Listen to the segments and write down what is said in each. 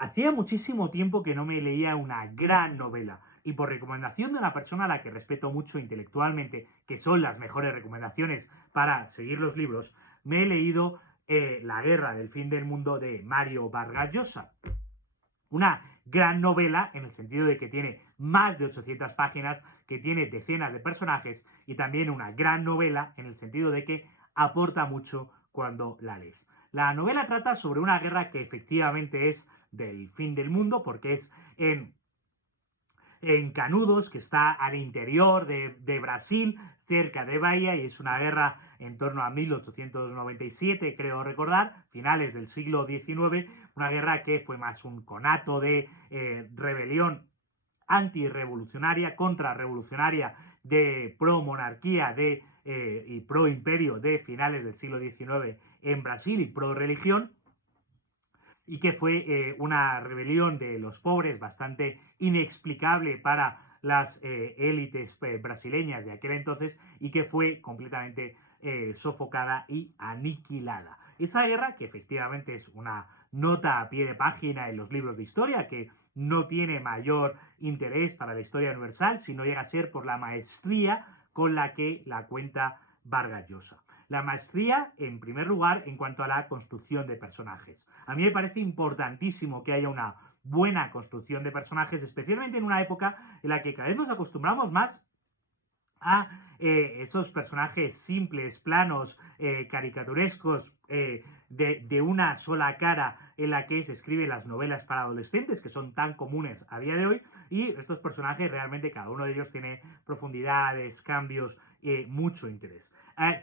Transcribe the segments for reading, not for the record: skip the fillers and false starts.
Hacía muchísimo tiempo que no me leía una gran novela y por recomendación de una persona a la que respeto mucho intelectualmente, que son las mejores recomendaciones para seguir los libros, me he leído La guerra del fin del mundo de Mario Vargas Llosa. Una gran novela en el sentido de que tiene más de 800 páginas, que tiene decenas de personajes y también una gran novela en el sentido de que aporta mucho cuando la lees. La novela trata sobre una guerra que efectivamente es del fin del mundo porque es en Canudos, que está al interior de Brasil, cerca de Bahía, y es una guerra en torno a 1897, creo recordar, finales del siglo XIX, una guerra que fue más un conato de rebelión antirrevolucionaria, contrarrevolucionaria, de pro-monarquía y pro-imperio de finales del siglo XIX en Brasil y pro-religión, y que fue una rebelión de los pobres bastante inexplicable para las élites brasileñas de aquel entonces y que fue completamente sofocada y aniquilada. Esa guerra, que efectivamente es una nota a pie de página en los libros de historia, que no tiene mayor interés para la historia universal, sino llega a ser por la maestría con la que la cuenta Vargas Llosa. La maestría, en primer lugar, en cuanto a la construcción de personajes. A mí me parece importantísimo que haya una buena construcción de personajes, especialmente en una época en la que cada vez nos acostumbramos más a esos personajes simples, planos, caricaturescos, de una sola cara en la que se escriben las novelas para adolescentes, que son tan comunes a día de hoy, y estos personajes realmente cada uno de ellos tiene profundidades, cambios, mucho interés.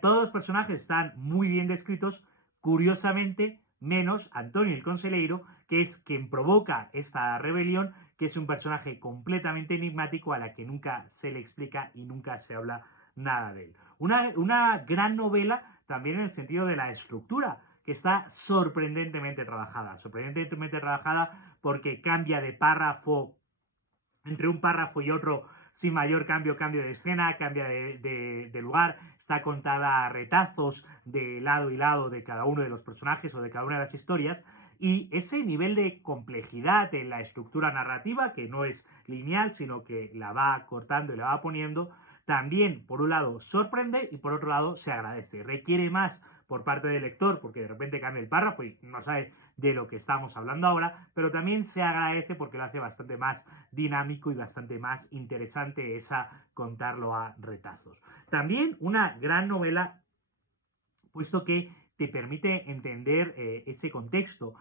Todos los personajes están muy bien descritos, curiosamente, menos Antonio el Conselheiro, que es quien provoca esta rebelión, que es un personaje completamente enigmático a la que nunca se le explica y nunca se habla nada de él. Una gran novela también en el sentido de la estructura, que está sorprendentemente trabajada porque cambia de párrafo entre un párrafo y otro sin mayor cambio de escena, cambia de lugar, está contada a retazos de lado y lado de cada uno de los personajes o de cada una de las historias, y ese nivel de complejidad en la estructura narrativa, que no es lineal, sino que la va cortando y la va poniendo, también, por un lado, sorprende y por otro lado, se agradece. Requiere más por parte del lector, porque de repente cambia el párrafo y no sabe de lo que estamos hablando ahora, pero también se agradece porque lo hace bastante más dinámico y bastante más interesante esa contarlo a retazos. También una gran novela, puesto que te permite entender ese contexto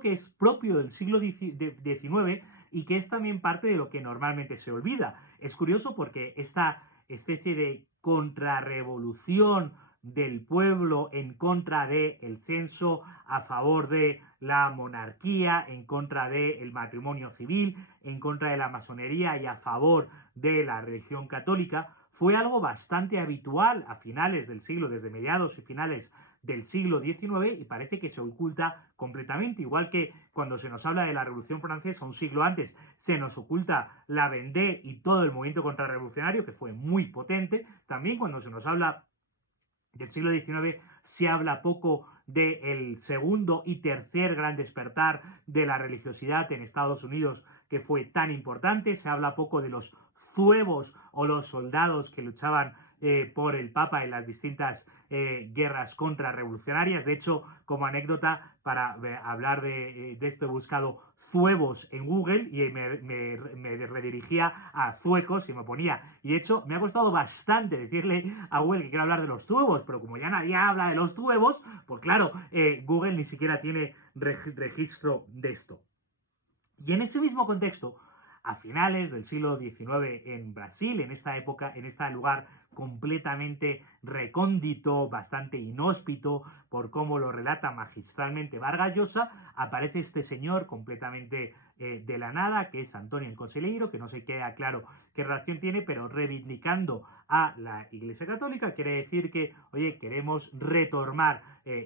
que es propio del siglo XIX y que es también parte de lo que normalmente se olvida. Es curioso porque esta especie de contrarrevolución del pueblo en contra del censo, a favor de la monarquía, en contra del matrimonio civil, en contra de la masonería y a favor de la religión católica, fue algo bastante habitual a finales del siglo, desde mediados y finales del siglo XIX, y parece que se oculta completamente, igual que cuando se nos habla de la Revolución Francesa un siglo antes, se nos oculta la Vendée y todo el movimiento contrarrevolucionario, que fue muy potente. También cuando se nos habla del siglo XIX se habla poco del segundo y tercer gran despertar de la religiosidad en Estados Unidos, que fue tan importante. Se habla poco de los zuevos o los soldados que luchaban por el Papa en las distintas guerras contrarrevolucionarias. De hecho, como anécdota, para hablar de esto he buscado zuevos en Google y me redirigía a zuecos y me ponía. Y de hecho, me ha costado bastante decirle a Google que quiero hablar de los zuevos, pero como ya nadie habla de los zuevos, pues claro, Google ni siquiera tiene registro de esto. Y en ese mismo contexto, a finales del siglo XIX en Brasil, en esta época, en este lugar completamente recóndito, bastante inhóspito, por cómo lo relata magistralmente Vargas Llosa, aparece este señor completamente de la nada, que es Antonio el Conselheiro, que no se queda claro qué relación tiene, pero reivindicando a la Iglesia Católica, quiere decir que, oye, queremos retomar,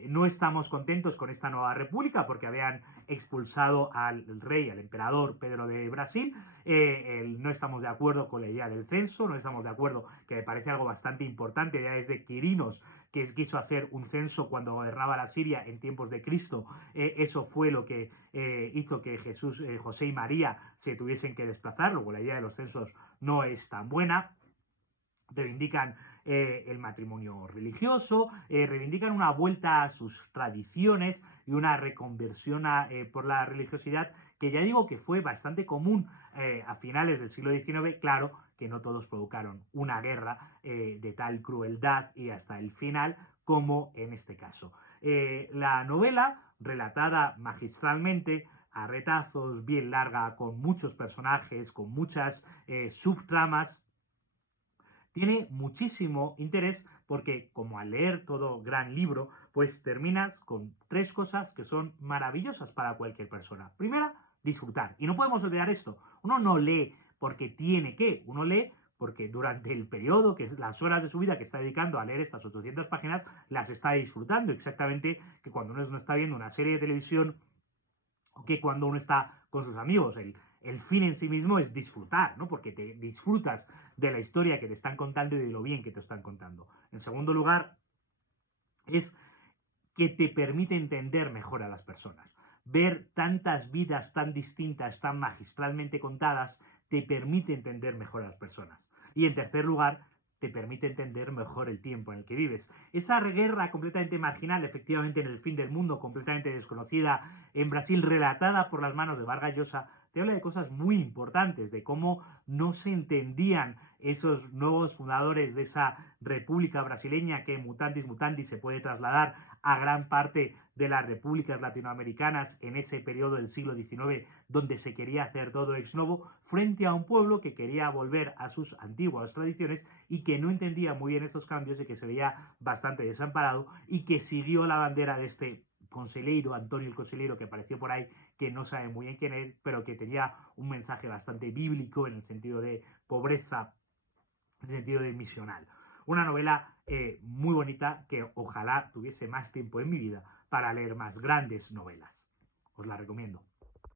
no estamos contentos con esta nueva república porque habían expulsado al rey, al emperador Pedro de Brasil, no estamos de acuerdo con la idea del censo, no estamos de acuerdo, que me parece algo bastante importante, ya desde Quirinos, que quiso hacer un censo cuando gobernaba la Siria en tiempos de Cristo. Eso fue lo que hizo que Jesús, José y María se tuviesen que desplazar. Luego la idea de los censos no es tan buena. Reivindican el matrimonio religioso, reivindican una vuelta a sus tradiciones y una reconversión por la religiosidad, que ya digo que fue bastante común a finales del siglo XIX. Claro que no todos provocaron una guerra de tal crueldad y hasta el final como en este caso. La novela, relatada magistralmente, a retazos, bien larga, con muchos personajes, con muchas subtramas, tiene muchísimo interés porque, como al leer todo gran libro, pues terminas con tres cosas que son maravillosas para cualquier persona. Primera, disfrutar. Y no podemos olvidar esto. Uno no lee porque tiene que, uno lee porque durante el periodo, que es las horas de su vida que está dedicando a leer estas 800 páginas, las está disfrutando. Exactamente que cuando uno no está viendo una serie de televisión o que cuando uno está con sus amigos. El fin en sí mismo es disfrutar, ¿no? Porque te disfrutas de la historia que te están contando y de lo bien que te están contando. En segundo lugar, es que te permite entender mejor a las personas. Ver tantas vidas tan distintas, tan magistralmente contadas, te permite entender mejor a las personas. Y en tercer lugar, te permite entender mejor el tiempo en el que vives. Esa guerra completamente marginal, efectivamente en el fin del mundo, completamente desconocida, en Brasil, relatada por las manos de Vargas Llosa, te habla de cosas muy importantes, de cómo no se entendían esos nuevos fundadores de esa república brasileña que mutantis mutandis se puede trasladar a gran parte de las repúblicas latinoamericanas en ese periodo del siglo XIX, donde se quería hacer todo ex novo, frente a un pueblo que quería volver a sus antiguas tradiciones y que no entendía muy bien estos cambios y que se veía bastante desamparado y que siguió la bandera de este consejero, Antonio el Consejero, que apareció por ahí, que no sabe muy bien quién es, pero que tenía un mensaje bastante bíblico en el sentido de pobreza, en el sentido de misional. Una novela muy bonita que ojalá tuviese más tiempo en mi vida para leer más grandes novelas. Os la recomiendo.